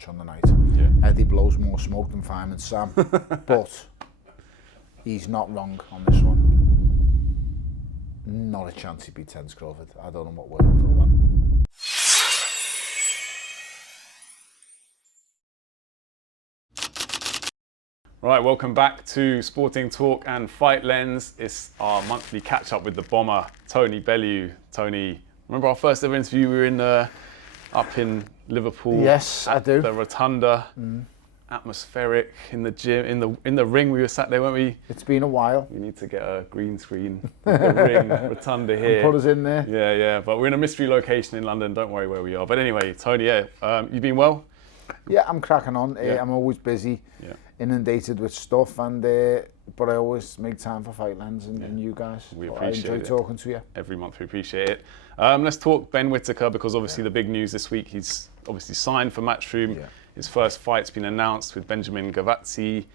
match on the night. Yeah. Eddie blows more smoke than Fireman Sam, but he's not wrong on this one. Not a chance he beat Terence Crawford. I don't know what world. Right, welcome back to Sporting Talk and Fight Lens. It's our monthly catch-up with the bomber, Tony Bellew. Tony, remember our first ever interview? We were up in Liverpool. Yes, I do. The Rotunda, atmospheric in the gym, in the ring. We were sat there, weren't we? It's been a while. We need to get a green screen, the ring, Rotunda here. And put us in there. Yeah. But we're in a mystery location in London. Don't worry where we are. But anyway, Tony, you been well? Yeah, I'm cracking on. I'm always busy. Yeah. Inundated with stuff, and but I always make time for Fight Lens and you guys. We appreciate it. I enjoy talking to you. Every month we appreciate it. Let's talk Ben Whittaker, because obviously the big news this week, he's obviously signed for Matchroom. Yeah. His first fight's been announced with Benjamin Gavazzi.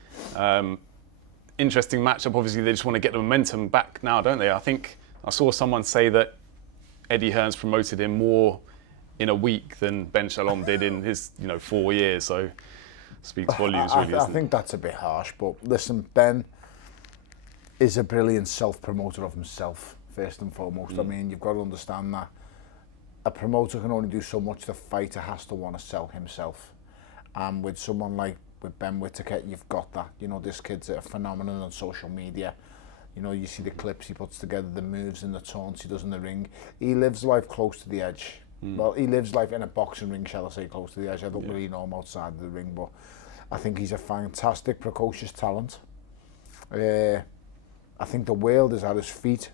Interesting matchup. Obviously they just want to get the momentum back now, don't they? I think I saw someone say that Eddie Hearn's promoted him more in a week than Ben Shalom did in his 4 years. So speaks volumes, really. I think that's a bit harsh, but listen, Ben is a brilliant self-promoter of himself, first and foremost. I mean, you've got to understand that a promoter can only do so much. The fighter has to want to sell himself. And with someone like Ben Whittaker, you've got that. This kid's a phenomenon on social media. You see the clips he puts together, the moves and the taunts he does in the ring. He lives life close to the edge. Well, he lives life in a boxing ring, shall I say, close to the edge. I don't really know him outside of the ring, but I think he's a fantastic, precocious talent. I think the world is at his feet,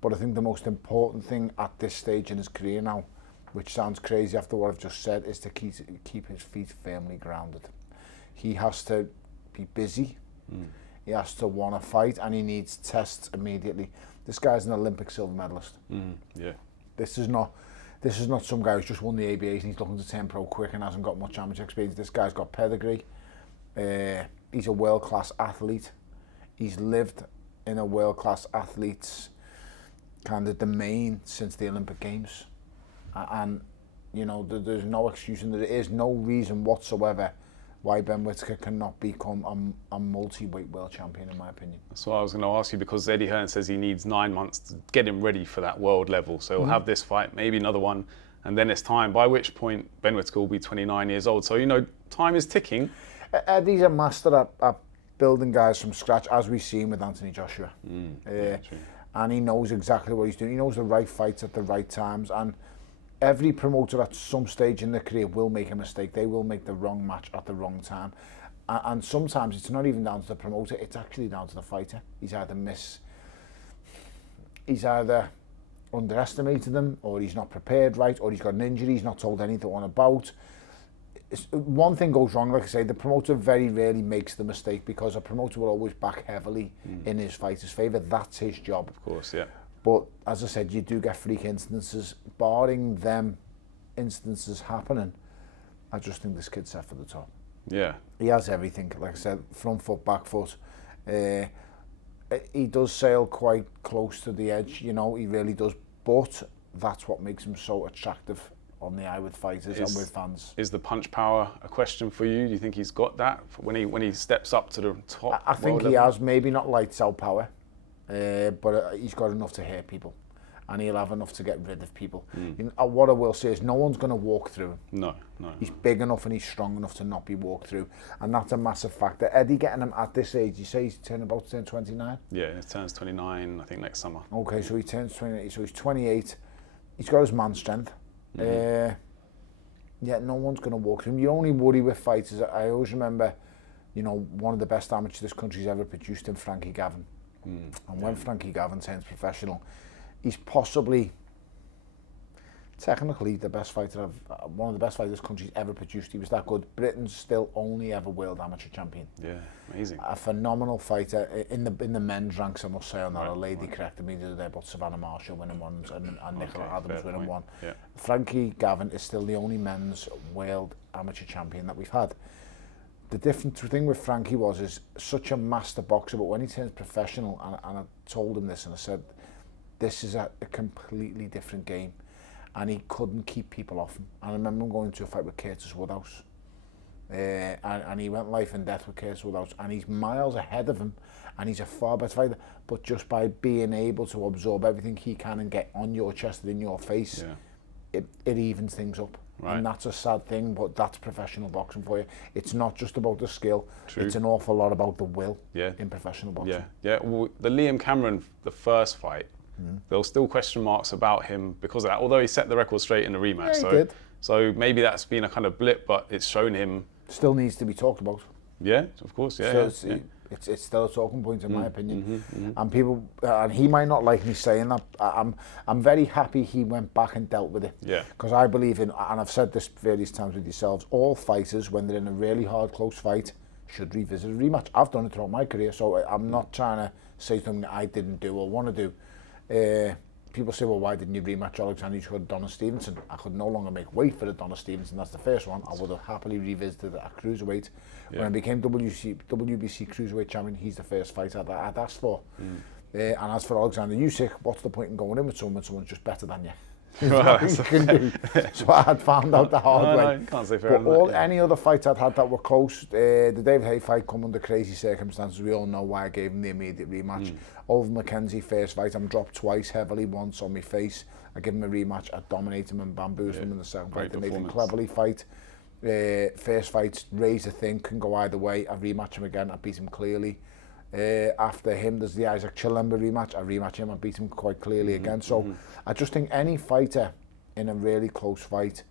but I think the most important thing at this stage in his career now, which sounds crazy after what I've just said, is to keep his feet firmly grounded. He has to be busy, he has to want to fight, and he needs tests immediately. This guy's an Olympic silver medalist. Yeah. This is not some guy who's just won the ABAs and he's looking to turn pro quick and hasn't got much amateur experience. This guy's got pedigree. He's a world-class athlete. He's lived in a world-class athlete's kind of domain since the Olympic Games. And, there's no excuse and there is no reason whatsoever why Ben Whittaker cannot become a multi-weight world champion, in my opinion. That's what I was going to ask you, because Eddie Hearn says he needs 9 months to get him ready for that world level. So he'll have this fight, maybe another one, and then it's time, by which point Ben Whittaker will be 29 years old. So, time is ticking. Eddie's a master at building guys from scratch, as we've seen with Anthony Joshua. And he knows exactly what he's doing. He knows the right fights at the right times. And every promoter at some stage in their career will make a mistake. They will make the wrong match at the wrong time. And sometimes it's not even down to the promoter, it's actually down to the fighter. He's either underestimated them, or he's not prepared right, or he's got an injury he's not told anything about. One thing goes wrong, like I say, the promoter very rarely makes the mistake, because a promoter will always back heavily in his fighter's favour. That's his job. Of course, yeah. But as I said, you do get freak instances. Barring them instances happening, I just think this kid's set for the top. Yeah. He has everything, like I said, front foot, back foot. He does sail quite close to the edge, he really does. But that's what makes him so attractive on the eye with fighters and with fans. Is the punch power a question for you? Do you think he's got that when he steps up to the top? I think he has, maybe not lights out power. But he's got enough to hurt people, and he'll have enough to get rid of people. What I will say is no one's going to walk through him. No. He's big enough and he's strong enough to not be walked through, and that's a massive factor. Eddie getting him at this age, you say he's about to turn 29? Yeah, he turns 29, I think, next summer. Okay, so he turns 28, so he's 28. He's got his man strength. No one's going to walk through him. You only worry with fighters. I always remember, one of the best amateurs this country's ever produced in Frankie Gavin. And when Frankie Gavin turns professional, he's possibly technically the best fighter one of the best fighters this country's ever produced. He was that good. Britain's still only ever world amateur champion. Yeah, amazing. A phenomenal fighter in the men's ranks, I must say. On that, a lady corrected me the other day about Savannah Marshall winning one and Nicola Adams winning one. Yeah. Frankie Gavin is still the only men's world amateur champion that we've had. The different thing with Frankie is such a master boxer, but when he turns professional, and I told him this, and I said, this is a completely different game, and he couldn't keep people off him. And I remember him going to a fight with Curtis Woodhouse, and he went life and death with Curtis Woodhouse, and he's miles ahead of him, and he's a far better fighter. But just by being able to absorb everything he can and get on your chest and in your face, it evens things up. Right. And that's a sad thing, but that's professional boxing for you. It's not just about the skill. True. It's an awful lot about the will in professional boxing. Yeah. Well, the Liam Cameron, the first fight, there were still question marks about him because of that, although he set the record straight in the rematch. Yeah, he did. So maybe that's been a kind of blip, but it's shown him... Still needs to be talked about. Yeah, of course, It's still a talking point in my opinion. And people, and he might not like me saying that. I'm very happy he went back and dealt with it. Yeah. Because I believe in, and I've said this various times with yourselves, all fighters, when they're in a really hard, close fight, should revisit a rematch. I've done it throughout my career, so I'm not trying to say something that I didn't do or want to do. People say, well, why didn't you rematch Alexander? You should have Donna Stevenson. I could no longer make weight for the Donna Stevenson. That's the first one. I would have happily revisited it at cruiserweight. When I became WBC cruiserweight champion, he's the first fight I'd asked for. And as for Alexander Usyk, what's the point in going in with someone's just better than you? So I had found out the hard way. No, can't say fair but any other fights I'd had that were close, the David Haye fight come under crazy circumstances. We all know why I gave him the immediate rematch. Over McKenzie first fight, I'm dropped twice heavily, once on my face. I give him a rematch, I dominate him and bamboozle him in the second fight. The Nathan Cleverly fight, first fight, razor thin, can go either way. I rematch him again, I beat him clearly. After him, there's the Isaac Chilemba rematch. I rematch him, I beat him quite clearly again. So I just think any fighter in a really close fight,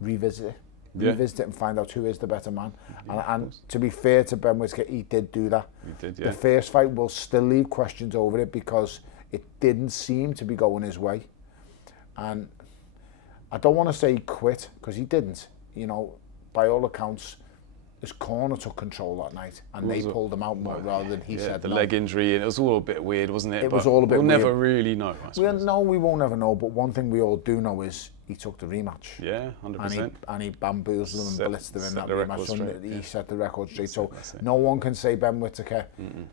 revisit it. Revisit it and find out who is the better man. And to be fair to Ben Whittaker, he did do that. He did, The first fight will still leave questions over it because it didn't seem to be going his way. And I don't want to say he quit, because he didn't. You know, by all accounts, his corner took control that night, and they pulled him out more rather than he said the no. leg injury, and it was all a bit weird, wasn't it? It was all a bit weird. We'll never really know, I suppose. We won't ever know, but one thing we all do know is he took the rematch. Yeah, 100%. And he bamboozled him and blitzed him in that rematch. He set the record straight. So no one can say Ben Whittaker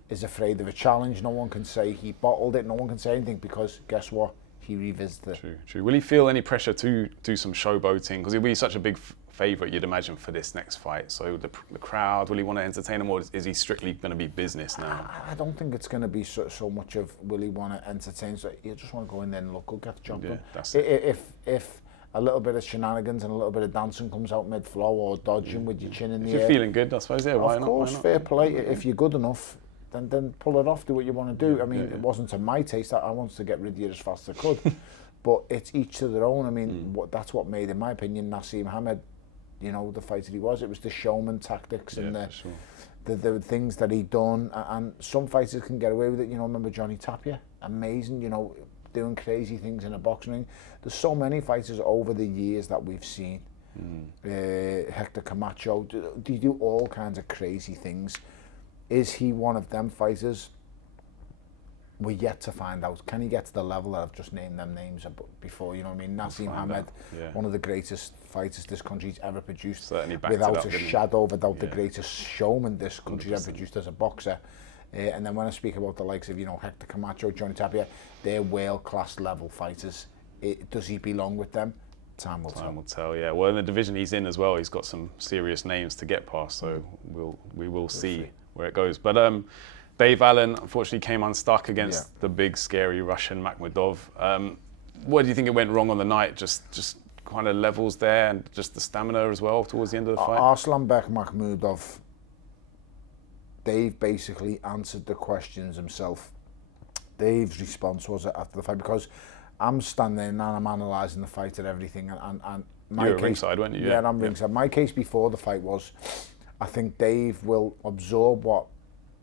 is afraid of a challenge. No one can say he bottled it. No one can say anything, because guess what? He revisited it. True. Will he feel any pressure to do some showboating? Because he'll be such a big favourite, you'd imagine, for this next fight. So the crowd, will he want to entertain him, or is he strictly going to be business now? I don't think it's going to be so much of will he want to entertain. So he'll just want to go in there and look good, get the job done. That's it. If a little bit of shenanigans and a little bit of dancing comes out mid-flow, or dodging with your chin in the air. If you're feeling good, I suppose, why not? Of course, fair play. If you're good enough, then pull it off, do what you want to do. I mean, it wasn't to my taste. I wanted to get rid of you as fast as I could. But it's each to their own. I mean, that's what made, in my opinion, Nassim Hamed, you know, the fighter he was. It was the showman tactics and the things that he'd done. And some fighters can get away with it. You know, remember Johnny Tapia? Amazing, you know, doing crazy things in a boxing ring. There's so many fighters over the years that we've seen. Hector Camacho, they do all kinds of crazy things. Is he one of them fighters? We're yet to find out. Can he get to the level that I've just named them names before? You know what I mean? Nassim Hamed, one of the greatest fighters this country's ever produced. Without a shadow of a doubt, the greatest showman this country's ever produced as a boxer. And then when I speak about the likes of, you know, Hector Camacho, Johnny Tapia, they're world-class level fighters. Does he belong with them? Time will tell. Yeah. Well, in the division he's in as well, he's got some serious names to get past, so we will see where it goes. But Dave Allen unfortunately came unstuck against the big, scary Russian Makhmudov. What do you think it went wrong on the night? Just kind of levels there, and just the stamina as well towards the end of the fight? Arslanbek Makhmudov, Dave basically answered the questions himself. Dave's response was after the fight, because I'm standing and I'm analysing the fight and everything. And my you were ringside, weren't you? Yeah, I'm ringside. My case before the fight was, I think Dave will absorb what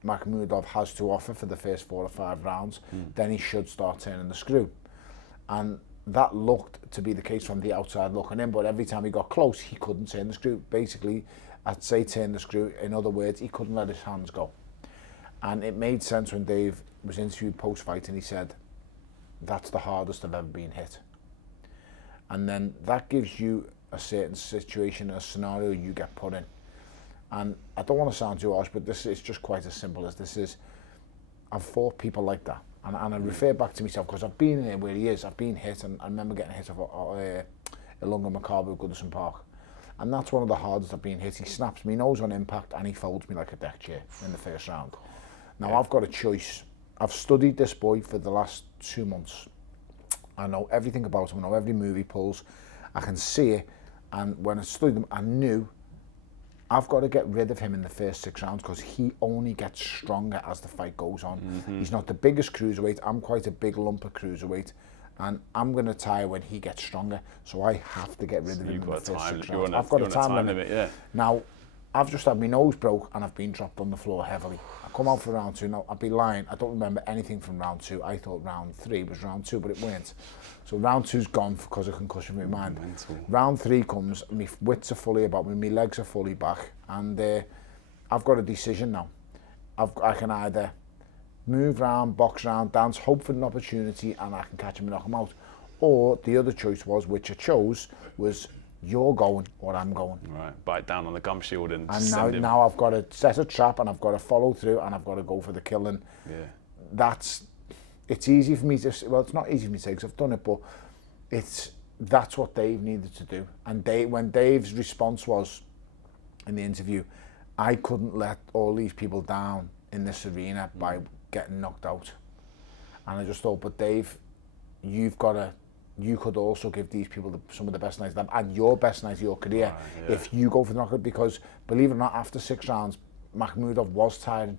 Makhmudov has to offer for the first 4 or 5 rounds, then he should start turning the screw. And that looked to be the case from the outside looking in, but every time he got close, he couldn't turn the screw. Basically, I'd say turn the screw. In other words, he couldn't let his hands go. And it made sense when Dave was interviewed post-fight and he said, that's the hardest I've ever been hit. And then that gives you a certain situation, a scenario you get put in. And I don't want to sound too harsh, but this is just quite as simple as this is. I've fought people like that. And I refer back to myself, because I've been there where he is. I've been hit, and I remember getting hit of Ilunga Makabu, Goodison Park. And that's one of the hardest I've been hit. He snaps me nose on impact and he folds me like a deck chair in the first round. Now I've got a choice. I've studied this boy for the last 2 months. I know everything about him. I know every move he pulls. I can see it. And when I studied him, I knew I've got to get rid of him in the first 6 rounds because he only gets stronger as the fight goes on. He's not the biggest cruiserweight. I'm quite a big lump of cruiserweight. And I'm going to tire when he gets stronger. So I have to get rid of him in the first 6 rounds. I've got a time limit. Yeah. Now, I've just had my nose broke and I've been dropped on the floor heavily. I come out for round 2. Now, I'd be lying. I don't remember anything from round 2. I thought round 3 was round 2, but it weren't. So round 2's gone because of concussion in my mind. Mental. Round 3 comes, my wits are fully about me, my legs are fully back, and I've got a decision now. I can either move round, box round, dance, hope for an opportunity, and I can catch him and knock him out. Or the other choice was, which I chose, was you're going or I'm going. Right, bite down on the gum shield and now I've got to set a trap and I've got to follow through and I've got to go for the killing. Yeah. It's easy for me to, well, it's not easy for me to say because I've done it, but that's what Dave needed to do. And when Dave's response was in the interview, I couldn't let all these people down in this arena by getting knocked out. And I just thought, but Dave, you could also give these people some of the best nights of them and your best night of your career if you go for the knockout, because believe it or not, after 6 rounds, Makhmudov was tiring.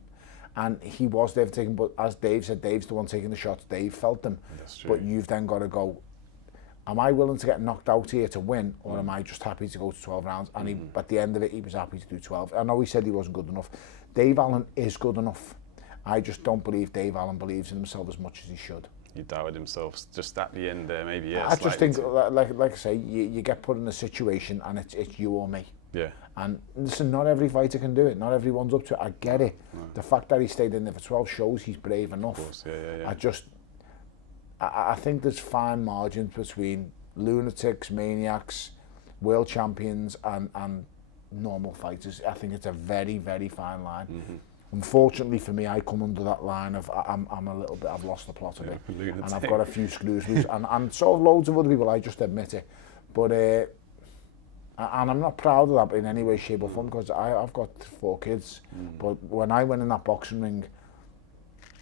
And he was there for taking, but as Dave said, Dave's the one taking the shots. Dave felt them. That's true. But you've then got to go, am I willing to get knocked out here to win, or am I just happy to go to 12 rounds? And at the end of it, he was happy to do 12. I know he said he wasn't good enough. Dave Allen is good enough. I just don't believe Dave Allen believes in himself as much as he should. He doubted himself just at the end there, maybe, yeah. I just think, like I say, you get put in a situation and it's you or me. Yeah. And listen, not every fighter can do it. Not everyone's up to it. I get it. Right. The fact that he stayed in there for 12 shows he's brave enough. Of course, yeah. I think there's fine margins between lunatics, maniacs, world champions and normal fighters. I think it's a very, very fine line. Unfortunately for me, I come under that line of I'm a little bit, I've lost the plot a bit. Lunatic. And I've got a few screws loose. and so have loads of other people, I just admit it. But and I'm not proud of that in any way, shape or form, because I've got 4 kids. But when I went in that boxing ring,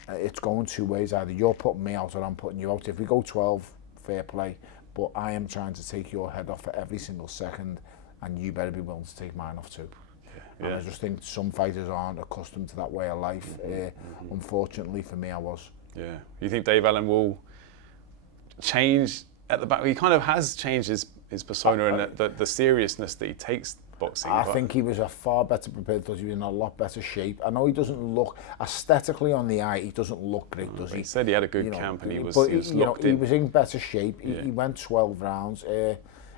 it's going 2 ways. Either you're putting me out or I'm putting you out. If we go 12, fair play. But I am trying to take your head off for every single second, and you better be willing to take mine off too. And I just think some fighters aren't accustomed to that way of life. Unfortunately for me, I was. Yeah. You think Dave Allen will change at the back? He kind of has changed his persona and the seriousness that he takes boxing. I think he was a far better prepared because he was in a lot better shape. I know he doesn't look, aesthetically on the eye, he doesn't look great, does he? He said he had a good camp and he was locked in. He was in better shape. He went 12 rounds.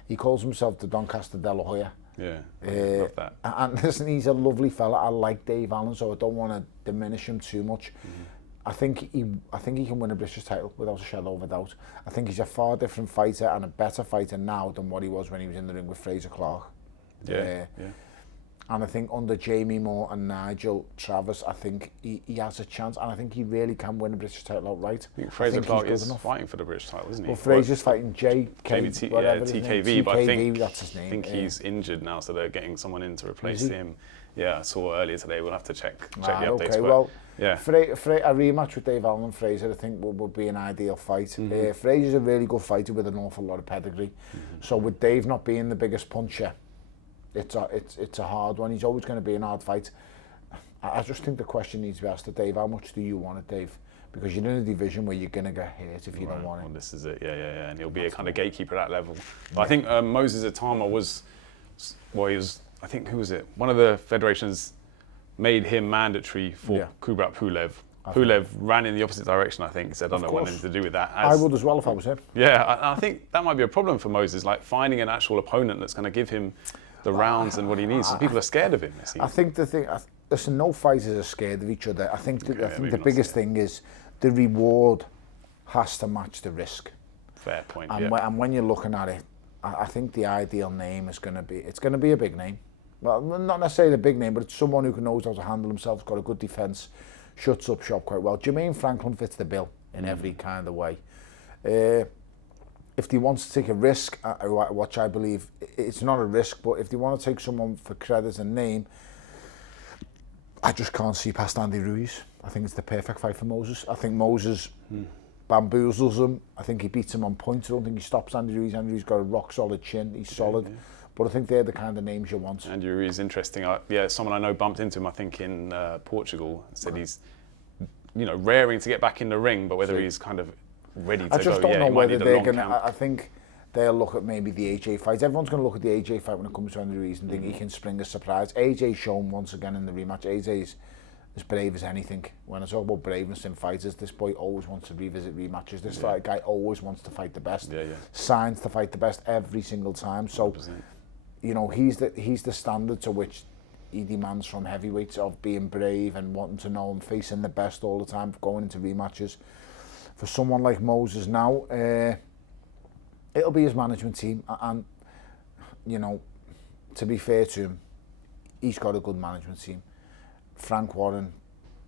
He calls himself the Doncaster De La Hoya. Yeah, love that. And listen, he's a lovely fella. I like Dave Allen, so I don't want to diminish him too much. I think he can win a British title without a shadow of a doubt. I think he's a far different fighter and a better fighter now than what he was when he was in the ring with Fraser Clark. And I think under Jamie Moore and Nigel Travis, I think he has a chance, and I think he really can win a British title outright. I think Fraser Clark is fighting for the British title, isn't he? Well, Fraser's fighting TKV, but I think, that's his name. I think he's injured now, so they're getting someone in to replace him. Yeah, I saw earlier today. We'll have to check the updates. Okay, well, a rematch with Dave Allen and Fraser, I think would be an ideal fight. Fraser's a really good fighter with an awful lot of pedigree. So with Dave not being the biggest puncher, it's a hard one. He's always going to be an hard fight. I just think the question needs to be asked to Dave, how much do you want it, Dave? Because you're in a division where you're going to get hurt if you don't want it. Well, this is it, yeah. And he'll be a kind of gatekeeper at that level. But I think Moses Itauma was, I think, who was it? One of the federations made him mandatory for Kubrat Pulev. Pulev ran in the opposite direction, I think, said, I don't know what anything to do with that. I would as well if I was him. Yeah, I think that might be a problem for Moses, like finding an actual opponent that's going to give him the rounds and what he needs. So people are scared of him. I think the thing, listen, no fighters are scared of each other. I think the biggest thing is the reward has to match the risk. Fair point, and when you're looking at it, I think the ideal name is going to be a big name. Well, not necessarily a big name, but it's someone who knows how to handle himself, got a good defence, shuts up shop quite well. Jermaine Franklin fits the bill in every kind of way. if they want to take a risk, which I believe it's not a risk, but if they want to take someone for credit and name, I just can't see past Andy Ruiz. I think it's the perfect fight for Moses. I think Moses bamboozles him. I think he beats him on points. I don't think he stops Andy Ruiz. Andy Ruiz got a rock solid chin. He's solid. Yeah. But I think they're the kind of names you want. Andy Ruiz is interesting. Someone I know bumped into him, I think, in Portugal. Said he's, raring to get back in the ring, but whether he's kind of ready to go. I just don't know whether they're going to... I think they'll look at maybe the AJ fight. Everyone's going to look at the AJ fight when it comes to Andy Ruiz and think he can spring a surprise. AJ's shown once again in the rematch. AJ's as brave as anything. When I talk about braveness in fighters, this boy always wants to revisit rematches. This guy always wants to fight the best. Signs to fight the best every single time. So, 100%. He's the standard to which he demands from heavyweights, of being brave and wanting to know and facing the best all the time, going into rematches. For someone like Moses now, it'll be his management team, and to be fair to him, he's got a good management team. Frank Warren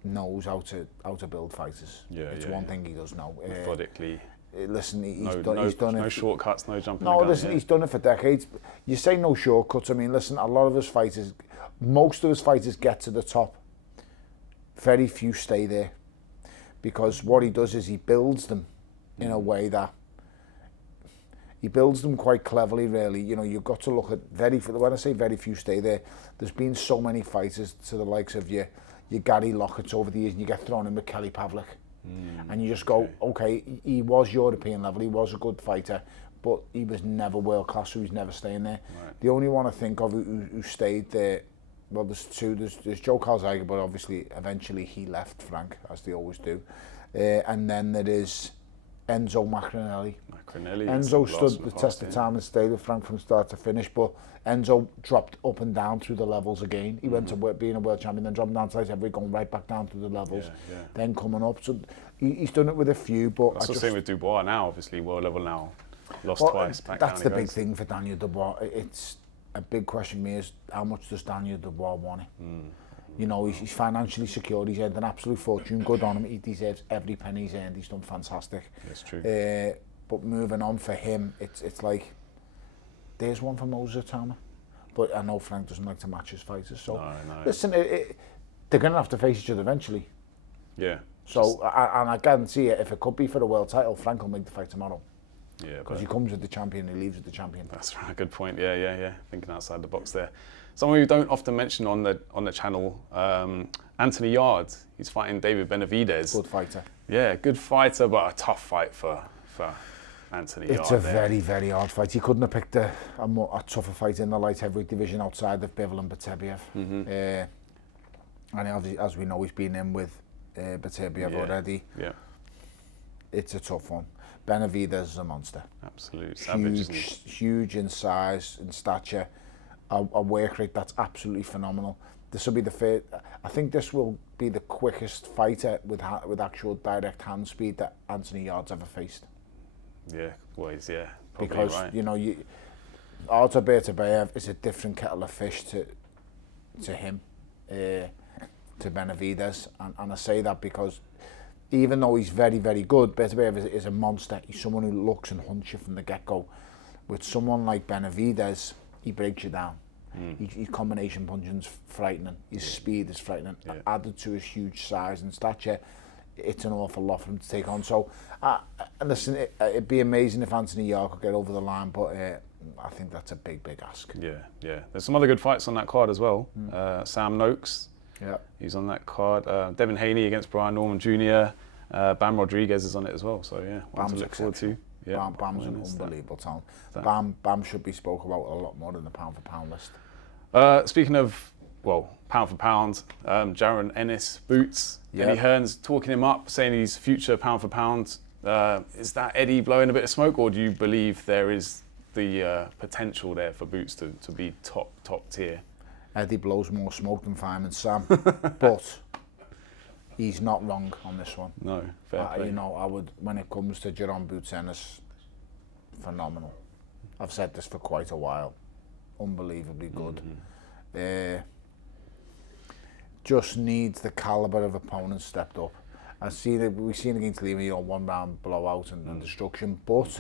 knows how to build fighters. It's one thing he does know. Methodically. Listen, he's done it. No shortcuts, no jumping. No, listen, he's done it for decades. You say no shortcuts. I mean, listen, a lot of his fighters, most of his fighters get to the top. Very few stay there, because what he does is he builds them in a way that he builds them quite cleverly, really. You've got to look at when I say very few stay there, there's been so many fighters to the likes of your Gary Lockett's over the years, and you get thrown in with Kelly Pavlik. And you just go, okay, he was European level, he was a good fighter, but he was never world class, so he's never staying there. Right. The only one I think of who stayed there, well, there's two. There's Joe Calzaghe, but obviously eventually he left Frank, as they always do. And then there is Enzo Macronelli. Enzo stood the test of time and stayed with Frank from start to finish, but Enzo dropped up and down through the levels again. He went to being a world champion, then dropping down twice, going right back down through the levels, then coming up. So he's done it with a few, but that's the same with Dubois now, obviously world level now. Lost twice. That's the big thing for Daniel Dubois. It's a big question to me is, how much does Daniel Dubois want it? He's financially secure. He's earned an absolute fortune. Good on him. He deserves every penny he's earned. He's done fantastic. That's true. But moving on for him, it's like, there's one for Moses Itauma. But I know Frank doesn't like to match his fighters. So, listen, they're going to have to face each other eventually. Yeah. So, and I guarantee you, if it could be for the world title, Frank will make the fight tomorrow. Yeah. Because he comes with the champion, he leaves with the champion. That's right. Good point. Yeah. Thinking outside the box there. Someone we don't often mention on the channel, Anthony Yarde. He's fighting David Benavidez. Good fighter. Yeah, good fighter, but a tough fight for Anthony Yarde. It's a very, very hard fight. He couldn't have picked a tougher fight in the light heavyweight division outside of Bivol and Beterbiev. And as we know, he's been in with Beterbiev already. Yeah. It's a tough one. Benavidez is a monster. Absolute savage, isn't he? Huge in size and stature. A work rate that's absolutely phenomenal. This will be I think this will be the quickest fighter with actual direct hand speed that Anthony Yarde's ever faced. Yeah, probably because right. Artur Beterbiev is a different kettle of fish to him, to Benavidez, and I say that because even though he's very, very good, Beterbiev is a monster. He's someone who looks and hunts you from the get-go. With someone like Benavidez, he breaks you down. His combination punching's frightening. His speed is frightening. Added to his huge size and stature, it's an awful lot for him to take on. So, listen, it'd be amazing if Anthony Yarde could get over the line, but I think that's a big, big ask. Yeah. There's some other good fights on that card as well. Sam Noakes. Yeah, he's on that card. Devin Haney against Brian Norman Jr. Bam Rodriguez is on it as well. So one to look forward to. Yeah, Bam's an unbelievable talent. Bam should be spoke about a lot more in the pound for pound list. Speaking of pound for pound, Jaron Ennis boots. Eddie Hearn's talking him up, saying he's future pound for pound. Is that Eddie blowing a bit of smoke, or do you believe there is the potential there for Boots to be top tier? Eddie blows more smoke than Fireman Sam, but he's not wrong on this one. No, fair play. I would, when it comes to Jaron Boots Ennis, phenomenal. I've said this for quite a while. Unbelievably good. Just needs the calibre of opponents stepped up. We've seen against Lima, 1 round blowout and destruction, but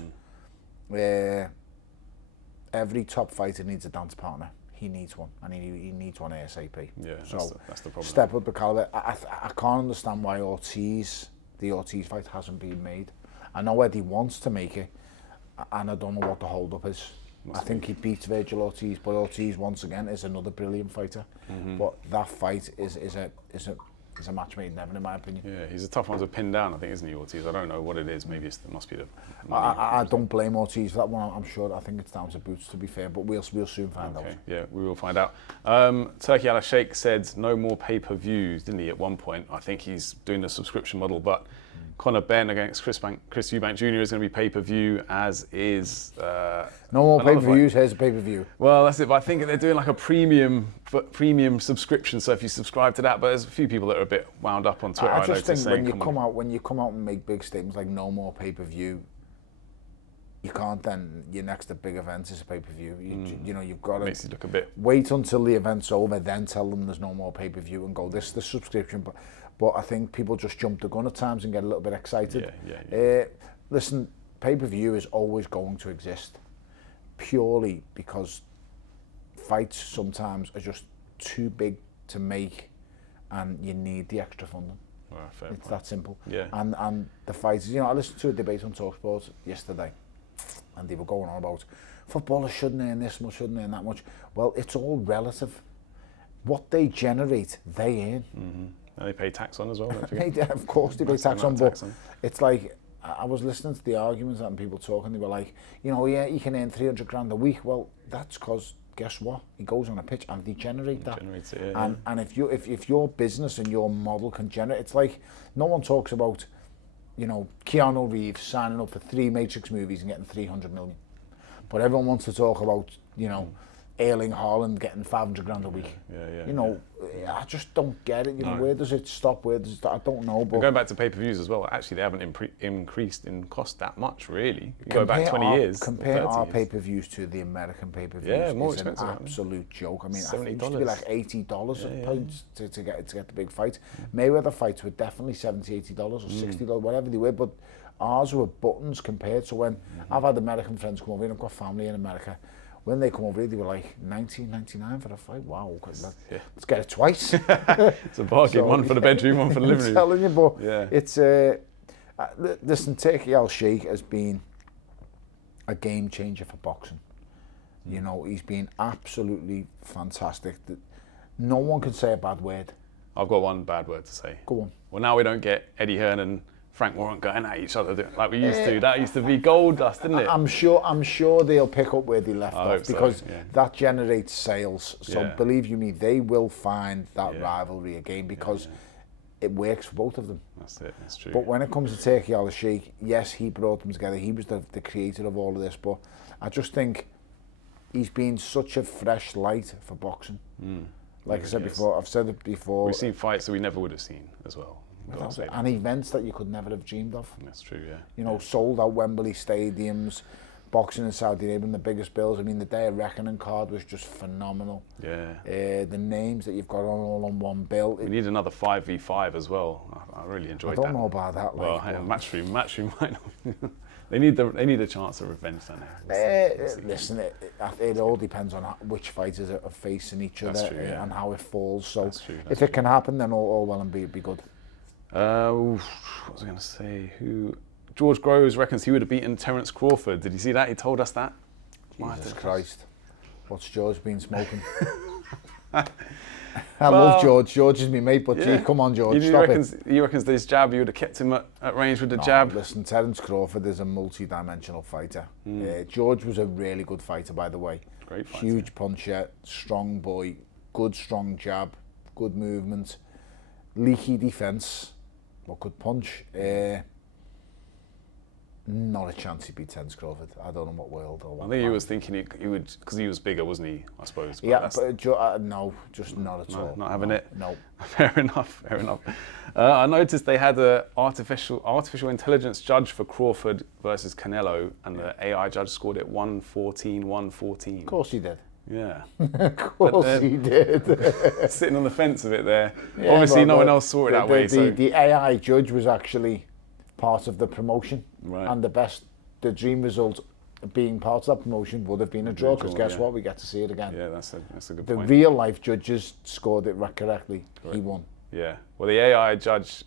every top fighter needs a dance partner. He needs one, and he needs one ASAP. Yeah, so that's the problem. Step up the caliber. I can't understand why the Ortiz fight hasn't been made. I know Eddie wants to make it, and I don't know what the hold up is. I think he beats Virgil Ortiz, but Ortiz once again is another brilliant fighter. But that fight is a match made in heaven, in my opinion. Yeah, he's a tough one to pin down, I think, isn't he, Ortiz? I don't know what it is. Maybe it must be the money. I don't blame Ortiz for that one. I'm sure. I think it's down to boots, to be fair. But we'll soon find out. Yeah, we will find out. Turki Al-Sheikh said no more pay-per-views, didn't he? At one point, I think he's doing the subscription model, but. Conor Benn against Chris Eubank Jr. is going to be pay-per-view, as is... no more pay-per-views, here's a pay-per-view. Well, that's it, but I think they're doing like a premium subscription, so if you subscribe to that, but there's a few people that are a bit wound up on Twitter. I just think when you come out and make big statements like no more pay-per-view, you can't then, your next big event is a pay-per-view. You know, you've got to makes you look a bit... wait until the event's over, then tell them there's no more pay-per-view and go, this is the subscription. But I think people just jump the gun at times and get a little bit excited. Yeah. Listen, pay-per-view is always going to exist, purely because fights sometimes are just too big to make, and you need the extra funding. Fair it's point. that simple. Yeah. And the fighters, I listened to a debate on TalkSport yesterday, and they were going on about footballers shouldn't earn this much, shouldn't earn that much. Well, it's all relative. What they generate, they earn. And they pay tax on as well, don't you? Of course they pay tax on, but it's like, I was listening to the arguments and people talking, they were like, yeah, you can earn 300 grand a week. Well, that's because, guess what? He goes on a pitch and they generate that. Generates it, yeah. And if your business and your model can generate, it's like, no one talks about, Keanu Reeves signing up for 3 Matrix movies and getting 300 million. But everyone wants to talk about, Erling Haaland getting 500 grand a week. I just don't get it. Where does it stop? Where does it start? I don't know. But going back to pay-per-views as well, actually they haven't increased in cost that much, really. You go back 20 years. Compare our pay-per-views to the American pay-per-views. Yeah, more it's expensive. An absolute joke. I mean, $70. it used to be like $80 a pound to get the big fight. Mayweather fights were definitely $70, $80 or $60, whatever they were. But ours were buttons compared to when I've had American friends come over here. I've got family in America. When they come over here, they were like $19.99 for a fight. Wow, let's get it twice. It's a bargain. One for the bedroom, one for the living room. I'm telling you, but it's listen, Turki Al-Sheikh has been a game changer for boxing. He's been absolutely fantastic. No one can say a bad word. I've got one bad word to say. Go on. Well, now we don't get Eddie Hearn and Frank Warren going at each other like we used to. That used to be gold dust, didn't it? I'm sure they'll pick up where they left off because that generates sales. So believe you me, they will find that rivalry again because it works for both of them. That's it. That's true. But when it comes to Turki Al-Sheikh, yes, he brought them together. He was the creator of all of this. But I just think he's been such a fresh light for boxing. Like I said before, I've said it before. We've seen fights that we never would have seen as well. And events that you could never have dreamed of. That's true, yeah. Sold out Wembley stadiums, boxing in Saudi Arabia, the biggest bills. I mean, the Day of Reckoning card was just phenomenal. Yeah. The names that you've got all on one bill. We need another 5v5 as well. I really enjoyed that. I don't know about that. Well, Matchroom might not. They need a chance of revenge, don't they? Listen, it all depends on which fighters are facing each other and how it falls. So if it can happen, then all well and be good. What was I going to say? George Groves reckons he would have beaten Terence Crawford. Did you see that? He told us that. Jesus Christ. What's George been smoking? I love George. George is my mate, but gee, come on, George, stop it. He reckons this jab, you would have kept him at range with the jab. Listen, Terence Crawford is a multi-dimensional fighter. George was a really good fighter, by the way. Great fighter. Huge puncher, strong boy, good strong jab, good movement, leaky defence, but good punch. Not a chance he beat Terence Crawford. I don't know what world or what. I think he was thinking he would, because he was bigger, wasn't he? I suppose. But no, just not at all. Not having it. No. Fair enough. I noticed they had an artificial intelligence judge for Crawford versus Canelo, and the AI judge scored it 114-114. Of course he did. Yeah. Of course he did. Sitting on the fence of it there. Yeah, obviously, no one else saw it that way. The AI judge was actually part of the promotion, right. And the dream result being part of that promotion would have been a draw, because guess what? We get to see it again. Yeah, that's a good The point. real life judges scored it correctly. Correct. He won. Yeah. Well, the AI judge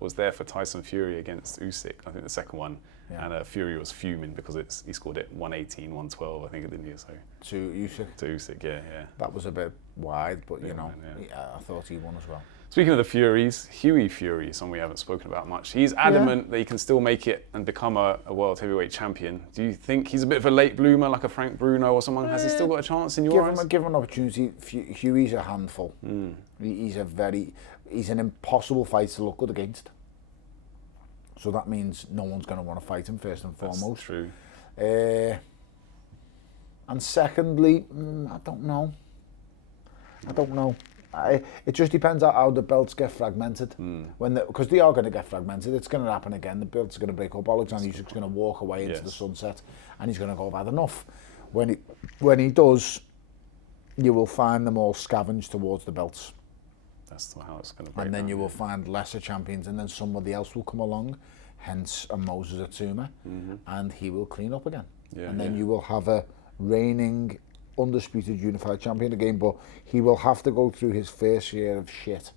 was there for Tyson Fury against Usyk, I think the second one. Yeah. And Fury was fuming because he scored it 118, 112, I think, didn't he? So to Usyk. To Usyk, yeah. That was a bit wide, but I thought he won as well. Speaking of the Furies, Hughie Fury, someone we haven't spoken about much. He's adamant that he can still make it and become a world heavyweight champion. Do you think he's a bit of a late bloomer, like a Frank Bruno or someone? Has he still got a chance in your eyes? Give him an opportunity. Hughie's a handful. He's an impossible fight to look good against. So that means no one's going to want to fight him first and foremost. True. And secondly, I don't know. It just depends on how the belts get fragmented. Because they are going to get fragmented. It's going to happen again. The belts are going to break up. Alexander Usyk's going to walk away into the sunset, and he's going to go, I've had enough. When he does, you will find them all scavenged towards the belts. That's how it's going to break. And then you will find lesser champions, and then somebody else will come along, hence a Moses Itauma, and he will clean up again. And then you will have a reigning, undisputed unified champion again, but he will have to go through his fair share of shit,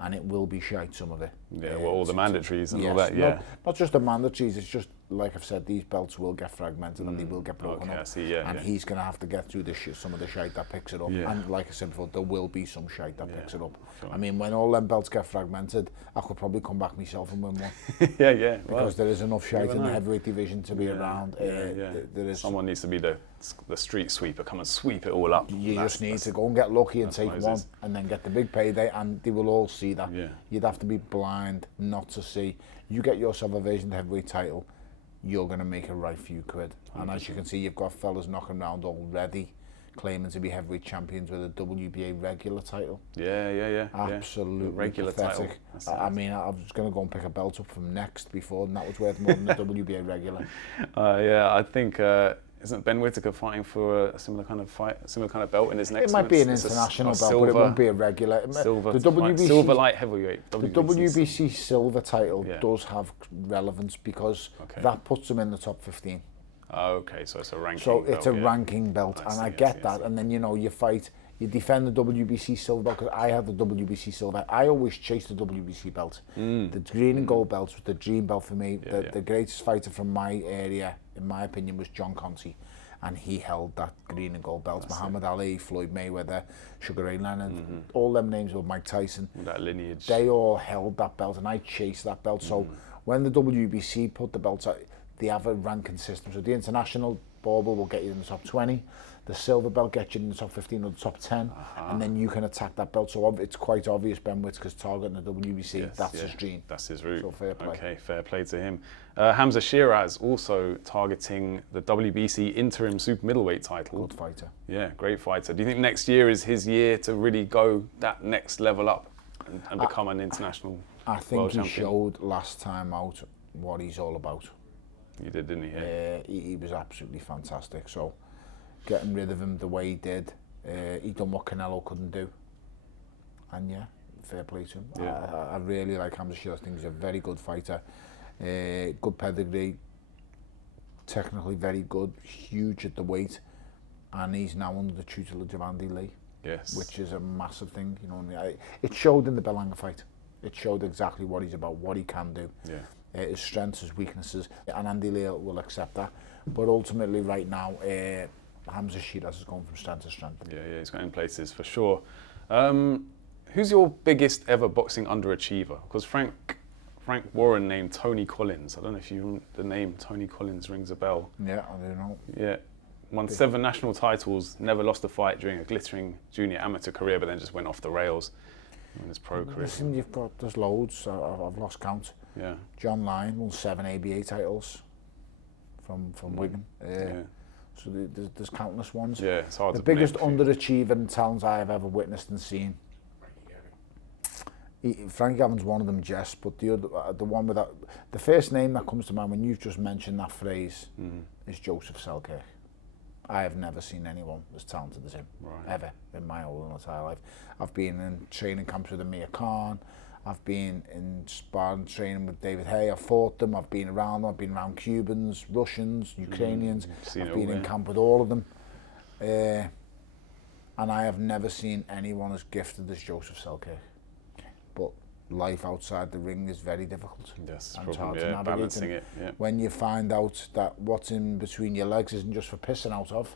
and it will be shite, some of it. Yeah, all the mandatories and all that, Not just the mandatories, it's just, like I've said, these belts will get fragmented and they will get broken up. And he's going to have to get through some of the shite that picks it up. And like I said before, there will be some shite that picks it up. Sure. I mean, when all them belts get fragmented, I could probably come back myself and win one. Because there is enough shite in the heavyweight division to be around. There is. Someone needs to be the street sweeper, come and sweep it all up. You just need to go and get lucky and take one, and then get the big payday, and they will all see that. You'd have to be blind not to see. You get yourself a version of the heavyweight title, you're going to make a right few quid. 100%. And as you can see, you've got fellas knocking around already claiming to be heavyweight champions with a WBA regular title. Absolutely regular pathetic. Title. I mean, I was going to go and pick a belt up from Next before, and that was worth more than the WBA regular. I think isn't Ben Whittaker fighting for a similar kind of belt in his next? It might be an international belt, silver, but it won't be a regular. Silver light heavyweight. The WBC silver title does have relevance because that puts him in the top 15. Okay, so it's a ranking. So it's a ranking belt, and I get that. And then you defend the WBC silver belt, because I had the WBC silver. I always chased the WBC belt. The green and gold belts was the dream belt for me. The greatest fighter from my area, in my opinion, was John Conte, and he held that green and gold belt. Muhammad Ali, Floyd Mayweather, Sugar Ray Leonard, all them names were Mike Tyson. That lineage. They all held that belt, and I chased that belt. So when the WBC put the belts out, they have a ranking system. So the international bauble will get you in the top 20. The silver belt gets you in the top 15 or the top 10, and then you can attack that belt. So it's quite obvious Ben Whittaker's targeting the WBC. That's his dream. That's his route. So fair play. Okay, fair play to him. Hamzah Sheeraz also targeting the WBC interim super middleweight title. Good fighter. Yeah, great fighter. Do you think next year is his year to really go that next level up and become an international I think he showed last time out what he's all about. He did, didn't he? He was absolutely fantastic. So getting rid of him the way he did, he done what Canelo couldn't do. And fair play to him. I really like Hamzah Sheeraz. I think he's a very good fighter. Good pedigree, technically very good, huge at the weight, and he's now under the tutelage of Andy Lee. Yes. Which is a massive thing, you know what I mean? It showed in the Berlanga fight. It showed exactly what he's about, what he can do. His strengths, his weaknesses, and Andy Lee will accept that. But ultimately, right now, Hamzah Sheeraz is going from strength to strength. Yeah, he's going places for sure. Who's your biggest ever boxing underachiever? Because Frank Warren named Tony Collins. I don't know if the name Tony Collins rings a bell. Yeah, I do know. Yeah, won 7 national titles, never lost a fight during a glittering junior amateur career, but then just went off the rails in his pro career. Listen, there's loads. I've lost count. Yeah. John Lyon won 7 ABA titles from Wigan. So there's countless ones. Yeah, it's hard the to biggest underachieving talent I have ever witnessed and seen. Frankie Gavin's one of them, Jess, but the one with that, the first name that comes to mind when you've just mentioned that phrase is Joseph Selkirk. I have never seen anyone as talented as him, ever, in my whole entire life. I've been in training camps with Amir Khan, I've been in sparring training with David Hay. I've fought them. I've been around them. I've been around Cubans, Russians, Ukrainians. I've been in camp with all of them. And I have never seen anyone as gifted as Joseph Selkirk. But life outside the ring is very difficult. Yes, and it's hard to navigate. Balancing it. Yeah. When you find out that what's in between your legs isn't just for pissing out of,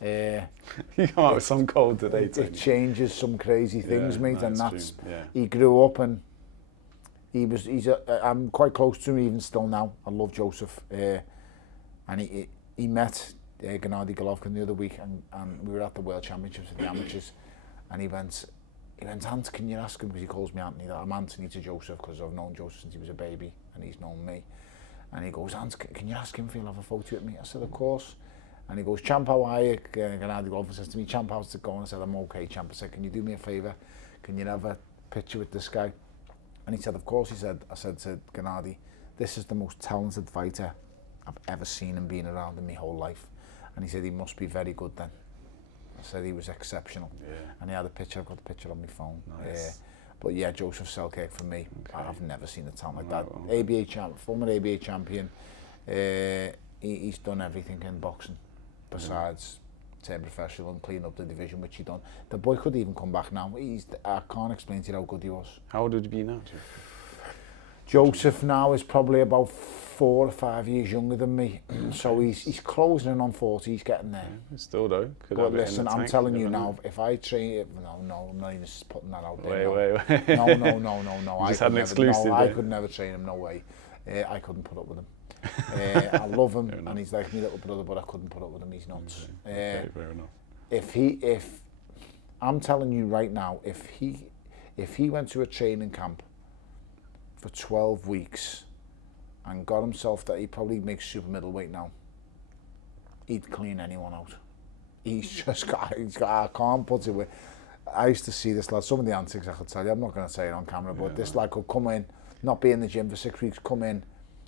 you come out with some cold today, Tony. It changes some crazy things, mate. No, and that's true. Yeah. he grew up and I'm quite close to him even still now. I love Joseph, and he met Gennady Golovkin the other week, and we were at the World Championships with the amateurs, and he went, Ant, can you ask him, because he calls me Anthony, that I'm Anthony to Joseph, because I've known Joseph since he was a baby, and he's known me. And he goes, Ant, can you ask him if he'll have a photo with me? I said, of course. And he goes, Champ, how are you? Gennady Golovkin says to me, Champ, how's it going? I said, I'm okay, Champ. I said, can you do me a favour? Can you have a picture with this guy? And he said, of course. He said, I said to Gennady, this is the most talented fighter I've ever seen and been around in my whole life. And he said, he must be very good then. I said, he was exceptional. Yeah. And he had a picture, I've got the picture on my phone. Nice. But yeah, Joseph Selkirk for me, I've never seen a talent like that. Well. ABA champ, former ABA champion, he's done everything in boxing, besides turn professional and clean up the division, which he done. The boy could even come back now. I can't explain to you how good he was. How old would he be now, Joseph now is probably about 4 or 5 years younger than me, so he's closing in on 40. He's getting there. Yeah, still though. But listen, I'm telling you now, if I train, no, I'm not even putting that out there. Wait. No. You just had an exclusive. I could never train him. No way. I couldn't put up with him. I love him, and he's like my little brother, but I couldn't put up with him. He's nuts. Okay, fair enough. If I'm telling you right now, if he went to a training camp for 12 weeks and got himself that he probably makes super middleweight now, he'd clean anyone out. He's got, I can't put it with. I used to see this lad, some of the antics I could tell you, I'm not going to say it on camera, but this lad could come in, not be in the gym for 6 weeks, come in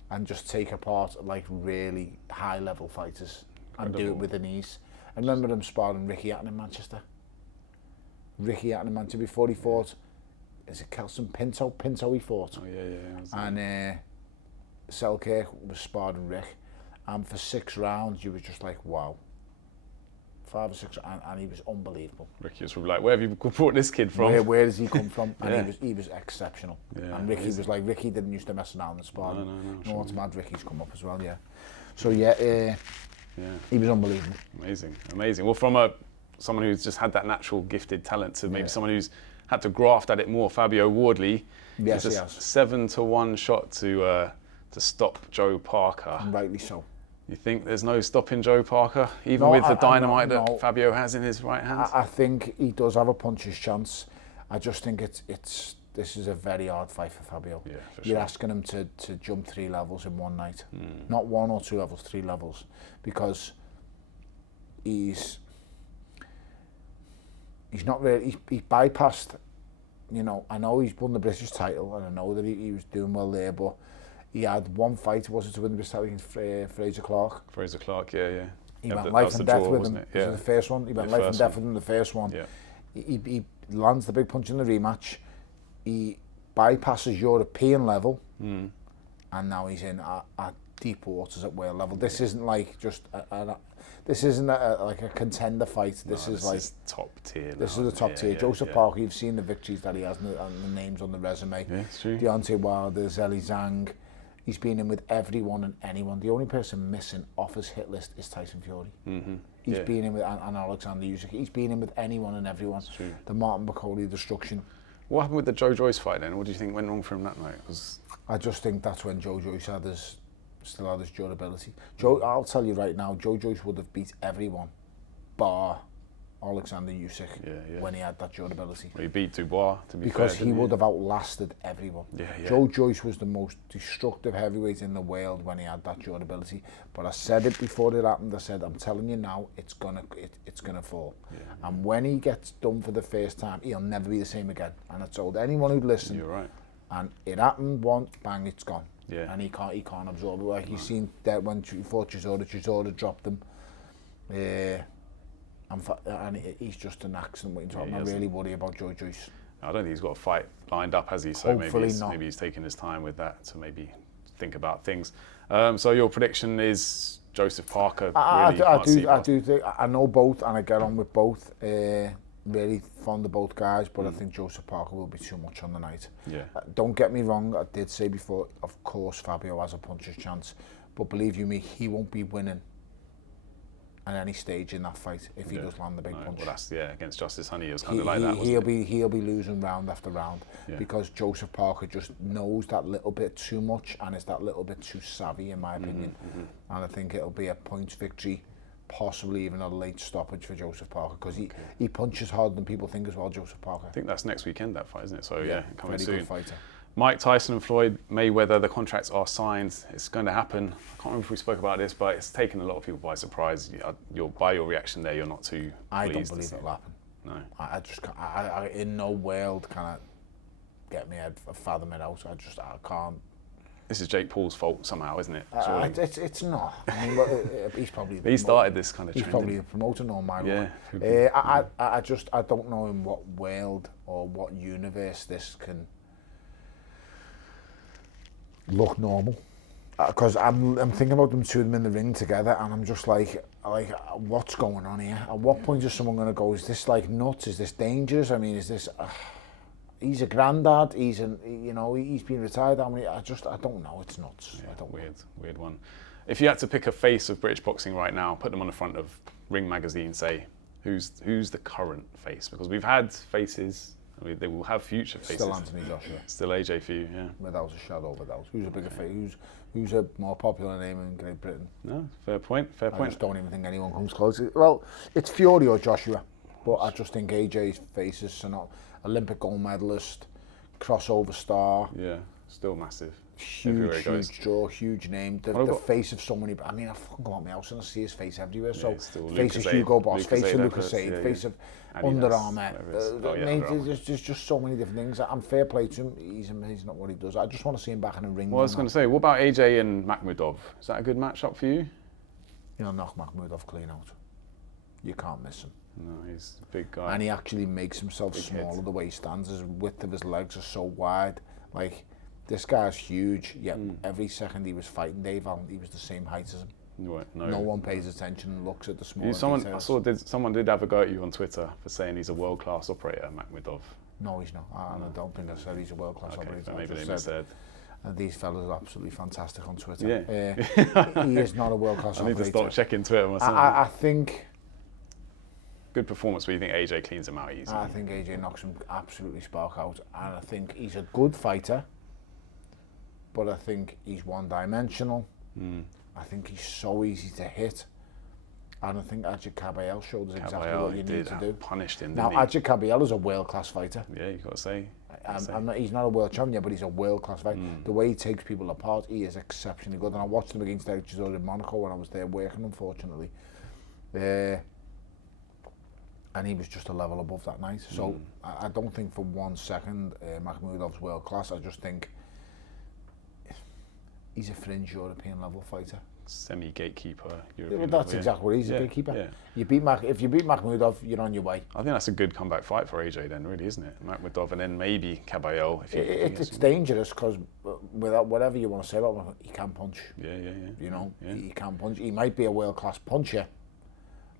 and just take apart like really high level fighters and do it with an ease. I remember him sparring Ricky Hatton in Manchester. Before he fought, is it Kelson Pinto? Pinto he fought. Oh yeah. And Selkirk was sparring Rick, and for 6 rounds you was just like, wow. 5 or 6, and he was unbelievable. Ricky was probably like, where have you brought this kid from? Where does he come from? And he was exceptional. Yeah, and Ricky was like, Ricky didn't used to mess around and sparring. No. You know what's mad? Ricky's come up as well, yeah. So yeah, he was unbelievable. Amazing. Well, from someone who's just had that natural gifted talent to maybe someone who's had to graft at it more, Fabio Wardley, yes, it's a 7-1 shot to stop Joe Parker. And rightly so. You think there's no stopping Joe Parker, even with the dynamite that Fabio has in his right hand? I think he does have a puncher's chance. I just think this is a very hard fight for Fabio. Yeah, for You're sure. asking him to jump 3 levels in one night. Not 1 or 2 levels, 3 levels. Because he's not really, he's bypassed, you know, I know he's won the British title and I know that he was doing well there, but he had 1 fight, was it, to win the British title against Fraser Clark? Fraser Clark, yeah. He went life and death with him. Yeah. Was it the first one? He went life and death with him the first one. Yeah. He lands the big punch in the rematch. He bypasses European level, and now he's in at deep waters at world level. This isn't like just this isn't like a contender fight. This is top tier. This is the top tier. Joseph Parker, you've seen the victories that he has and the names on the resume. Yeah, it's true. Deontay Wilder, Zhilei Zhang. He's been in with everyone and anyone. The only person missing off his hit list is Tyson Fury. He's been in with and Alexander Usyk. He's been in with anyone and everyone. The Martin Bakoli destruction. What happened with the Joe Joyce fight then? What do you think went wrong for him that night? I just think that's when Joe Joyce still had his durability. I'll tell you right now, Joe Joyce would have beat everyone, bar Alexander Usyk when he had that durability. Well, he beat Dubois, to be because fair, he would have outlasted everyone. Joe Joyce was the most destructive heavyweight in the world when he had that durability. But I said it before it happened. I said, I'm telling you now, it's gonna fall. And when he gets done for the first time, he'll never be the same again. And I told anyone who'd listen. You're right. And it happened once, bang, it's gone. Yeah. And he can't absorb it. Like you've seen that when he fought Chisora dropped him. And he's just an accident waiting to happen. I really worry about Joe Joyce. I don't think he's got a fight lined up, has he? So Hopefully not. maybe he's taking his time with that to maybe think about things. So your prediction is Joseph Parker. I do think I know both, and I get on with both. Really fond of both guys, but I think Joseph Parker will be too much on the night. Yeah. Don't get me wrong, I did say before, of course Fabio has a puncher's chance, but believe you me, he won't be winning at any stage in that fight if he does land the big punch. Well, that's against Justice Honey, it was kind of like that. He'll be losing round after round because Joseph Parker just knows that little bit too much and is that little bit too savvy, in my opinion. And I think it'll be a points victory, possibly even a late stoppage for Joseph Parker, because he punches harder than people think as well, Joseph Parker. I think that's next weekend, that fight, isn't it? So coming very soon. Good fighter. Mike Tyson and Floyd Mayweather, the contracts are signed. It's going to happen. I can't remember if we spoke about this, but it's taken a lot of people by surprise. By your reaction there, you're not too I pleased. Don't believe it'll happen. No. I just can't, I in no world can I get me head fathom it out. I can't. This is Jake Paul's fault somehow, isn't it? It's not. I mean, he's probably. He started this kind of trend. He's probably a promoter, no matter what. I don't know in what world or what universe this can look normal. Because I'm thinking about them two of them in the ring together, and I'm just like, what's going on here? At what point is someone going to go? Is this like nuts? Is this dangerous? I mean, is this? He's a granddad. He's been retired. I mean, I don't know. It's nuts. Yeah, weird one. If you had to pick a face of British boxing right now, put them on the front of Ring magazine, say who's the current face? Because we've had faces. I mean, they will have future faces. Still Anthony Joshua. Still AJ for you, yeah. Without a shadow of a doubt. Who's a bigger face? Who's a more popular name in Great Britain? No, fair point. I just don't even think anyone comes close. Well, it's Fury or Joshua, but I just think AJ's faces are not. Olympic gold medalist, crossover star. Yeah, still massive. Huge draw, huge name. The face of so many. I mean, I fucking go out my house and I see his face everywhere. So, face of Hugo Boss, face of Lucas Aid, face of Under Armour. There's just so many different things. I'm fair play to him. He's not what he does. I just want to see him back in the ring. Well, I was going to say, what about AJ and Makhmudov? Is that a good matchup for you? You'll knock Makhmudov clean out. You can't miss him. No, he's a big guy. And he actually makes himself smaller the way he stands. His width of his legs are so wide. Like, this guy's huge, yet every second he was fighting Dave Allen, he was the same height as him. No one pays attention and looks at the small details. I saw someone did have a go at you on Twitter for saying he's a world-class operator, Makhmudov. No, he's not. And I don't think I said he's a world-class operator. Maybe they missaid. These fellas are absolutely fantastic on Twitter. Yeah. He is not a world-class operator. I need to stop checking Twitter myself. I think... Good performance, but you think AJ cleans him out easy? I think AJ knocks him absolutely spark out, and I think he's a good fighter, but I think he's one-dimensional. I think he's so easy to hit, and I think Ajit Kabayel showed us exactly what you need to do. Punished him. Now, Ajit Kabayel is a world-class fighter. Yeah, you got to say. He's not a world champion, but he's a world-class fighter. The way he takes people apart, he is exceptionally good. And I watched him against Eric Chisora in Monaco when I was there working, unfortunately. And he was just a level above that night. So I don't think for 1 second Makhmudov's world class. I just think he's a fringe European level fighter. Semi-gatekeeper European. Well, that's exactly what he's a gatekeeper. Yeah. If you beat Makhmudov, you're on your way. I think that's a good comeback fight for AJ then, really, isn't it? Makhmudov and then maybe Kabayel. It's dangerous because without whatever you want to say about him, he can punch. Yeah. You know, he can punch. He might be a world class puncher,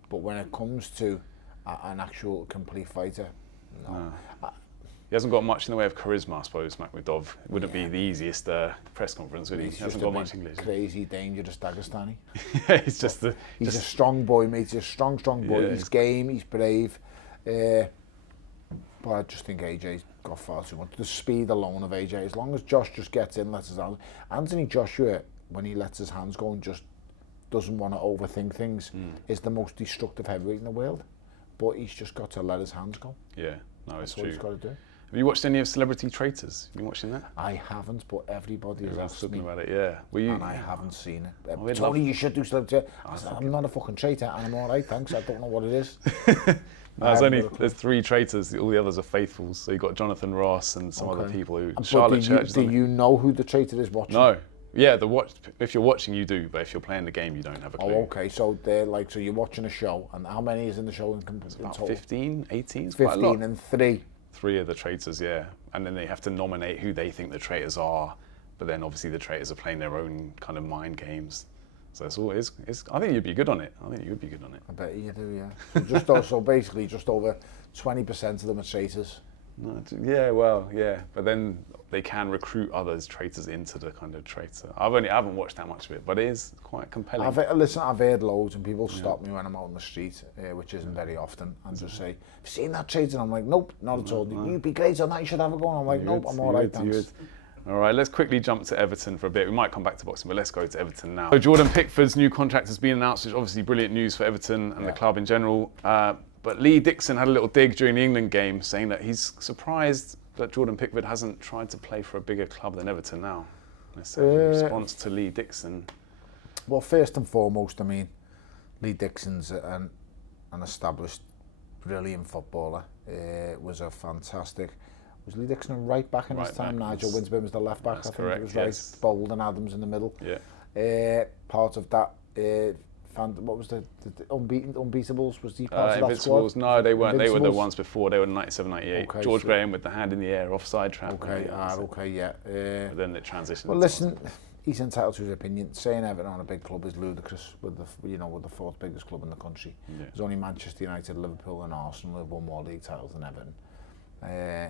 but when it comes to an actual complete fighter, no. He hasn't got much in the way of charisma, I suppose, Makhmudov. It wouldn't be the easiest press conference, would he? He hasn't got much English. Crazy, dangerous Dagestani. He's just he's a strong boy, mate. He's a strong boy. Yeah, he's game, he's brave. But I just think AJ's got far too much. The speed alone of AJ, as long as Josh just gets in, lets his hands. Anthony Joshua, when he lets his hands go and just doesn't want to overthink things, is the most destructive heavyweight in the world. But he's just got to let his hands go. Yeah, no, it's true. That's what he's got to do. Have you watched any of Celebrity Traitors? Have you been watching that? I haven't, but everybody has asked me about it. Yeah, and I haven't seen it. Tony, you should do Celebrity Traitors. I'm not a fucking traitor, and I'm all right, thanks. I don't know what it is. There's 3 traitors. All the others are faithfuls. So you've got Jonathan Ross and some other people who. Do you know who the traitor is watching? No. Yeah, if you're watching, you do, but if you're playing the game, you don't have a clue. Oh, okay. So they're like, so you're watching a show, and how many is in the show in about 15, 18. 15 and 3. 3 of the traitors, yeah. And then they have to nominate who they think the traitors are. But then obviously the traitors are playing their own kind of mind games. So it's all, I think you'd be good on it. I bet you do, yeah. So basically just over 20% of them are traitors. No, yeah, well, yeah. But then they can recruit others traitors into the kind of traitor. I haven't watched that much of it, but it is quite compelling. I've heard loads, and people stop me when I'm out on the street, which isn't very often, and just say, "Have you seen that traitor?" And I'm like, "Nope, not at all. You'd be great on that. You should have a go." And I'm like, "Nope, I'm all right, thanks." All right, let's quickly jump to Everton for a bit. We might come back to boxing, but let's go to Everton now. So Jordan Pickford's new contract has been announced, which is obviously brilliant news for Everton and the club in general. But Lee Dixon had a little dig during the England game, saying that he's surprised that Jordan Pickford hasn't tried to play for a bigger club than Everton now. Let's say in response to Lee Dixon. Well, first and foremost, I mean, Lee Dixon's an established, brilliant footballer. Was a fantastic... Was Lee Dixon a right back in his time? Nigel Winsburn was the left back. That's I think correct, it was yes. right. Bold and Adams in the middle. Yeah. Part of that. What was the Unbeatables? Was he part of that squad? No, they weren't. They were the ones before. They were 97, 98. Okay, George Graham with the hand in the air, offside trap. Okay, yeah. But then it transitioned. Well, listen, he's entitled to his opinion. Saying Everton on a big club is ludicrous with the fourth biggest club in the country. Yeah. There's only Manchester United, Liverpool, and Arsenal who have won more league titles than Everton.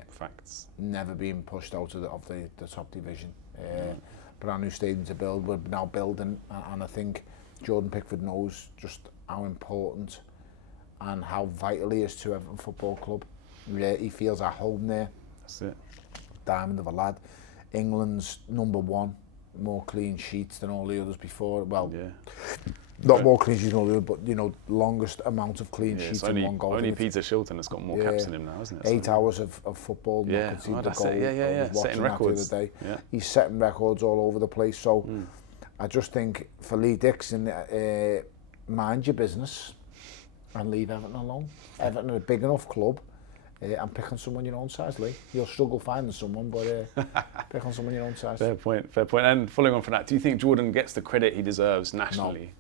Facts. Never been pushed out of the top division. Brand new stadium to build. We're now building, and I think Jordan Pickford knows just how important and how vital he is to Everton Football Club. He feels at home there. That's it. Diamond of a lad. England's #1, more clean sheets than all the others before. Well, not more clean sheets than all the others, but longest amount of clean sheets in one goal. Only Peter Shilton has got more caps than him now, isn't it? 8 hours of football. Yeah, that's it. Yeah. Setting records. The other day. He's setting records all over the place. So I just think for Lee Dixon, mind your business and leave Everton alone. Everton are a big enough club. And pick on someone your own size, Lee. You'll struggle finding someone, but pick on someone your own size. Fair point. And following on from that, do you think Jordan gets the credit he deserves nationally?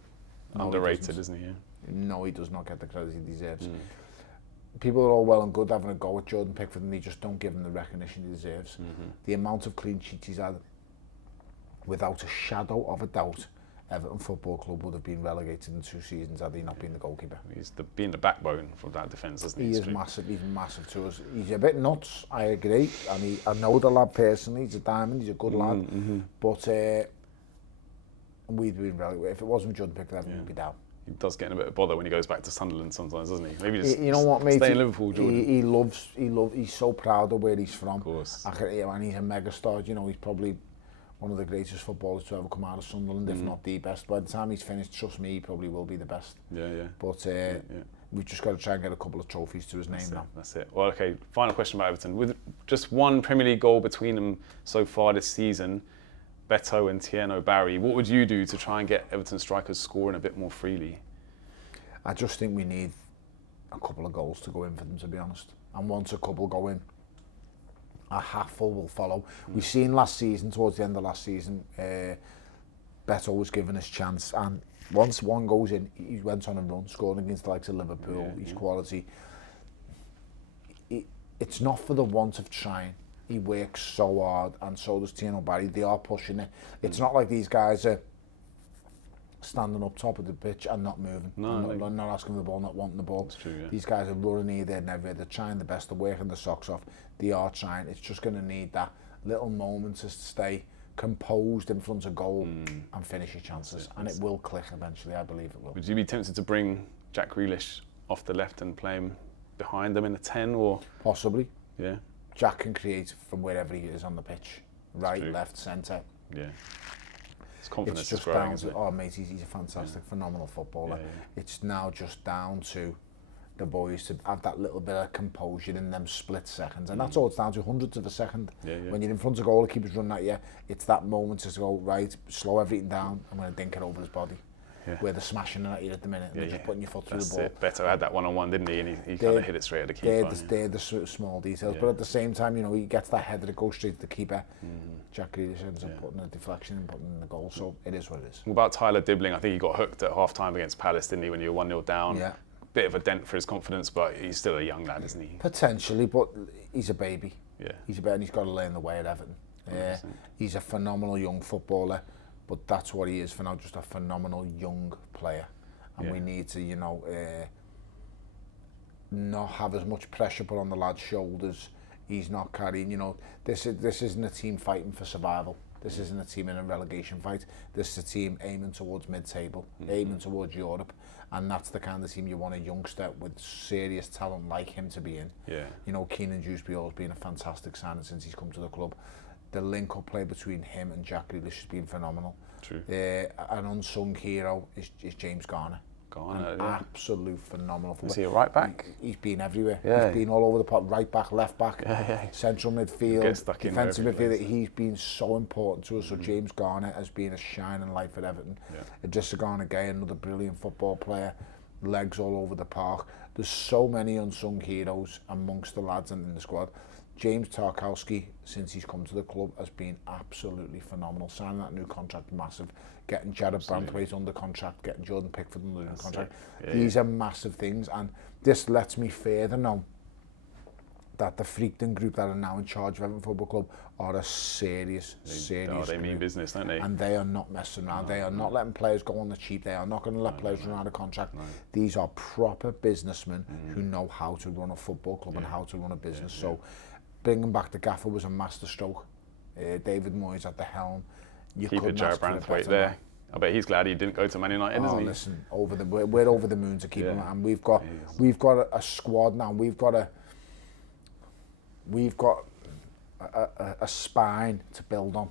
No, underrated, isn't he? Yeah. No, he does not get the credit he deserves. People are all well and good having a go at Jordan Pickford, and they just don't give him the recognition he deserves. The amount of clean sheets he's had, without a shadow of a doubt, Everton Football Club would have been relegated in 2 seasons had he not been the goalkeeper. He's being the backbone for that defence, isn't he? He is massive. He's massive to us. He's a bit nuts, I agree. And I know the lad personally. He's a diamond. He's a good lad. But we'd been relegated. If it wasn't Jordan Pickford, Everton would be down. He does get in a bit of bother when he goes back to Sunderland sometimes, doesn't he? Maybe just you know what, mate? Stay in Liverpool, Jordan. He's so proud of where he's from. Of course. And he's a megastar. He's probably one of the greatest footballers to ever come out of Sunderland, if not the best. By the time he's finished, trust me, he probably will be the best. Yeah. But we've just got to try and get a couple of trophies to his name now. That's it. Well, okay, final question about Everton. With just one Premier League goal between them so far this season, Beto and Tieno Barry, what would you do to try and get Everton strikers scoring a bit more freely? I just think we need a couple of goals to go in for them, to be honest. And once a couple go in, a half-full will follow. We've seen last season, towards the end of last season, Beto was given his chance, and once one goes in, he went on a run, scoring against the likes of Liverpool. His quality, it's not for the want of trying. He works so hard, and so does Tieno Barry. They are pushing it. It's not like these guys are standing up top of the pitch and not moving. Not asking for the ball, not wanting the ball. That's true, yeah. These guys are running here, there, and everywhere. They're trying the best. They're working their socks off. They are trying. It's just going to need that little moment to stay composed in front of goal and finish your chances. And it will click eventually. I believe it will. Would you be tempted to bring Jack Grealish off the left and play him behind them in a 10 or? Possibly. Yeah. Jack can create from wherever he is on the pitch. Right, left, centre. Yeah. His confidence it's just is growing, down to, mate, he's a fantastic, phenomenal footballer. It's now just down to the boys to have that little bit of composure in them split seconds. And that's all it's down to, hundredths of a second. When you're in front of goal, the keeper's running at you, it's that moment to go, right, slow everything down, I'm going to dink it over his body. Where they're smashing it at you at the minute, and they're just putting your foot through the ball. It. Beto had that one-on-one, didn't he? And he kind of hit it straight at the keeper. They're the small details, but at the same time, he gets that header that goes straight to the keeper. Jack Grealish ends up putting a deflection and putting in the goal, so it is what it is. What about Tyler Dibling? I think he got hooked at half-time against Palace, didn't he, when you were 1-0 down? Yeah. Bit of a dent for his confidence, but he's still a young lad, isn't he? Potentially, but he's a baby. Yeah. He's a baby and he's got to learn the way at Everton. He's a phenomenal young footballer, but that's what he is for now, just a phenomenal young player. And we need to, you know, not have as much pressure put on the lad's shoulders. He's not carrying, you know, this isn't a team fighting for survival. This isn't a team in a relegation fight. This is a team aiming towards mid-table, aiming towards Europe, and that's the kind of team you want a youngster with serious talent like him to be in. Yeah. You know, Keenan Dewsbury's been a fantastic signing since he's come to the club. The link-up play between him and Jack Grealish has been phenomenal. True. An unsung hero is James Garner. Absolute phenomenal footballer. Is he a right back? He's been everywhere. Yeah. He's been all over the pot, right back, left back, central midfield, defensive midfield. He's been so important to us. So James Garner has been a shining light for Everton. Idrissa Gana Gueye, another brilliant football player, legs all over the park. There's so many unsung heroes amongst the lads in the squad. James Tarkowski, since he's come to the club, has been absolutely phenomenal. Signing that new contract, massive. Getting Jared Branthwaite under contract, getting Jordan Pickford under contract. These are massive things, and this lets me further know that the Freakton group that are now in charge of Everton Football Club are a serious They mean business, don't they? And they are not messing around. They are not letting players go on the cheap. They are not going to let players run out of contract. These are proper businessmen who know how to run a football club and how to run a business. So bringing back the gaffer was a masterstroke. David Moyes at the helm. Keeping Jared Branthwaite there. I bet he's glad he didn't go to Man United, isn't he? Listen, we're over the moon to keep him, and we've got a squad now. We've got a spine to build on.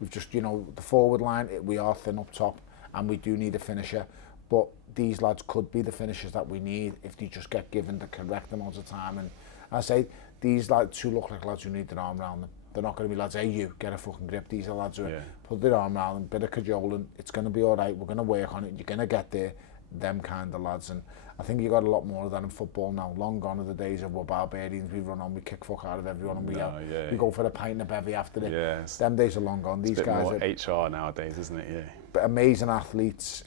We've just, you know, the forward line, we are thin up top, and we do need a finisher. But these lads could be the finishers that we need if they just get given the correct amount of time. And I say these lads who look like lads who need their arm around them. They're not going to be lads, hey you, get a fucking grip. These are lads who put their arm around them, bit of cajoling, it's going to be all right, we're going to work on it, you're going to get there. Them kind of lads. And I think you got a lot more of that in football now. Long gone are the days of we're barbarians, we run on, we kick fuck out of everyone, and we go for a pint of bevy after it. Yes. Them days are long gone. These it's a bit guys more HR nowadays, isn't it? Yeah. But amazing athletes,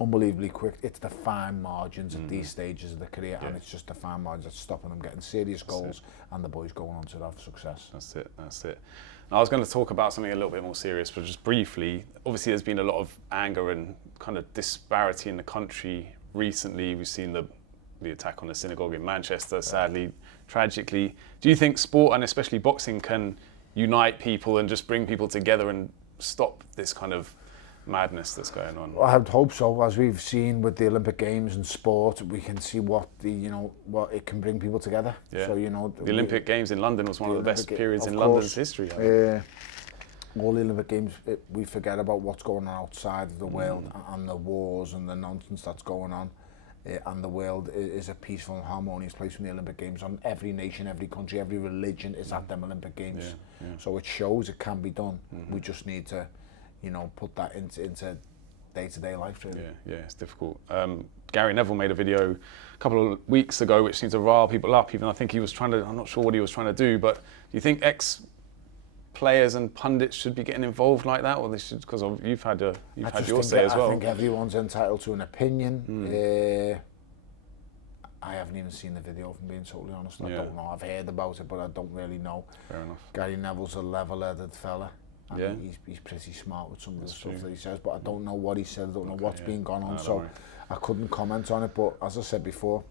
unbelievably quick. It's the fine margins at these stages of the career, and it's just the fine margins that's stopping them getting serious goals, and the boys going on to have success. That's it. Now, I was going to talk about something a little bit more serious, but just briefly, obviously there's been a lot of anger and kind of disparity in the country recently. We've seen the attack on the synagogue in Manchester, sadly, tragically. Do you think sport, and especially boxing, can unite people and just bring people together and stop this kind of madness that's going on? Well, I would hope so. As we've seen with the Olympic Games and sport, we can see what it can bring people together. Yeah. So, you know, the Olympic Games in London was one of the best periods in London's history. All the Olympic Games, we forget about what's going on outside of the world and the wars and the nonsense that's going on. And the world is a peaceful and harmonious place from the Olympic Games. On every nation, every country, every religion is at them Olympic Games. So it shows it can be done. We just need to, you know, put that into day-to-day life, really. Yeah, it's difficult. Gary Neville made a video a couple of weeks ago which seemed to rile people up, even I think he was trying to, I'm not sure what he was trying to do, but do you think ex-players and pundits should be getting involved like that, or they should, because you've had your say as well? I think everyone's entitled to an opinion. I haven't even seen the video, if I'm being totally honest. I don't know. I've heard about it, but I don't really know. Fair enough. Gary Neville's a level-headed fella. He's pretty smart with some of the stuff that he says, but I don't know what he said, I don't know what's been gone on, so I couldn't comment on it. But as I said before,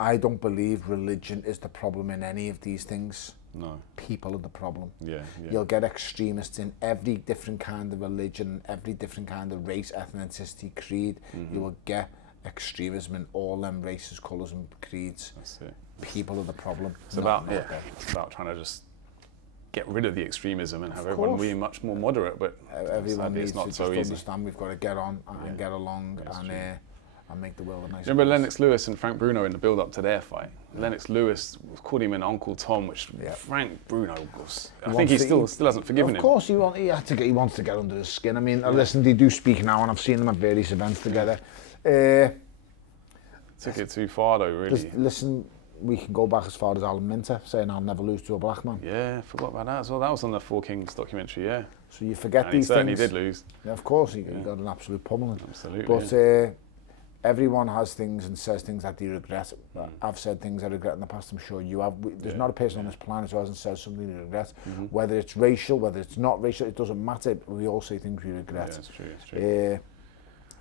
I don't believe religion is the problem in any of these things. No. People are the problem. You'll get extremists in every different kind of religion, every different kind of race, ethnicity, creed. You will get extremism in all them races, colours and creeds. That's it. People are the problem. It's about trying to just get rid of the extremism and have everyone be much more moderate, but everyone needs not to so just easy. Understand we've got to get on and get along and make the world a nicer Remember place. Lennox Lewis and Frank Bruno in the build-up to their fight? Lennox Lewis called him an Uncle Tom, which Frank Bruno was. I think he still hasn't forgiven him. Of course, he wants to get under his skin. I mean, listen, they do speak now, and I've seen them at various events together. Took it too far, though, really. Listen, we can go back as far as Alan Minter saying I'll never lose to a black man. Yeah, I forgot about that as well. That was on the Four Kings documentary, So you forget and these he certainly things. did lose. Yeah, of course, he got an absolute pummeling. Absolutely. But everyone has things and says things that they regret. I've said things I regret in the past, I'm sure you have. There's not a person on this planet who hasn't said something they regret. Whether it's racial, whether it's not racial, it doesn't matter. We all say things we regret. Yeah, it's true, it's true.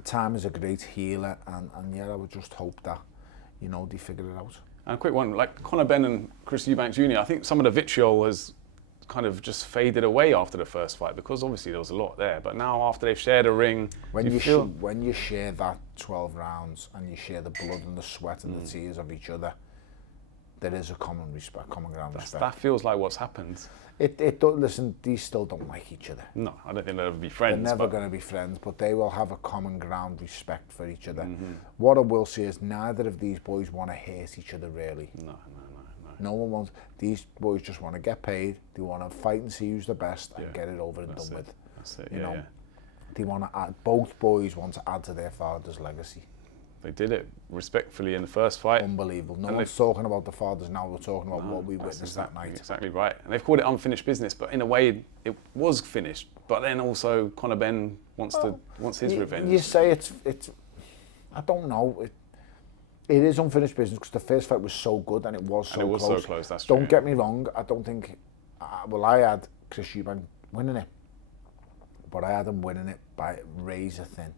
Time is a great healer, and yeah, I would just hope that, you know, they figure it out. And a quick one, like Conor Benn and Chris Eubank Jr., I think some of the vitriol has kind of just faded away after the first fight, because obviously there was a lot there, but now after they've shared a ring, when you share that 12 rounds and you share the blood and the sweat and the tears of each other, there is a common ground respect. That feels like what's happened. It don't, listen, these still don't like each other. No, I don't think they'll ever be friends. They're never going to be friends, but they will have a common ground respect for each other. What I will say is neither of these boys want to hurt each other, really. No one wants. These boys just want to get paid. They want to fight and see who's the best and get it over and done with. That's it. You know, they want to add. Both boys want to add to their father's legacy. They did it respectfully in the first fight. Unbelievable. No one's talking about the fathers now. We're talking about what we witnessed that night. Exactly right. And they've called it unfinished business, but in a way it was finished. But then also Conor Benn wants his revenge. You say it's. I don't know. It is unfinished business because the first fight was so good and it was so close. So close, that's true. Don't get me wrong, I don't think... I had Chris Eubank winning it, but I had him winning it by razor thin.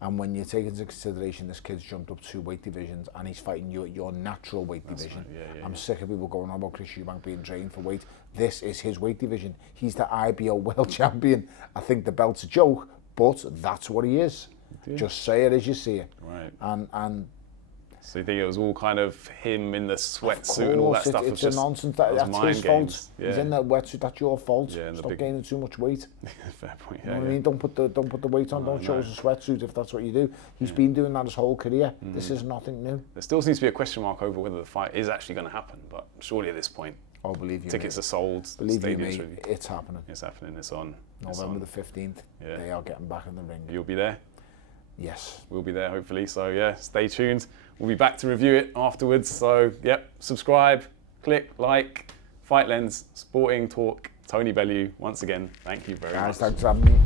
And when you take into consideration this kid's jumped up 2 weight divisions and he's fighting you at your natural weight division, right. I'm sick of people going on about Chris Eubank being trained for weight. This is his weight division. He's the IBO world champion. I think the belt's a joke, but that's what he is. Just say it as you see it. Right. And so you think it was all kind of him in the sweatsuit and all that stuff? It's a nonsense. That's his fault. Yeah. He's in that wetsuit. That's your fault. Yeah, Stop gaining too much weight. Fair point. You know what I mean? Don't put the weight on. Don't show us a sweatsuit if that's what you do. He's been doing that his whole career. This is nothing new. There still seems to be a question mark over whether the fight is actually going to happen, but surely at this point, believe you tickets me. are sold. Believe you me, it's happening. It's happening. It's on. November the 15th. Yeah. They are getting back in the ring. You'll be there. Yes. We'll be there, hopefully. So, yeah, stay tuned. We'll be back to review it afterwards. So, yep, subscribe, click, like, Fight Lens, Sporting Talk, Tony Bellew. Once again, thank you very much. Thanks for having me.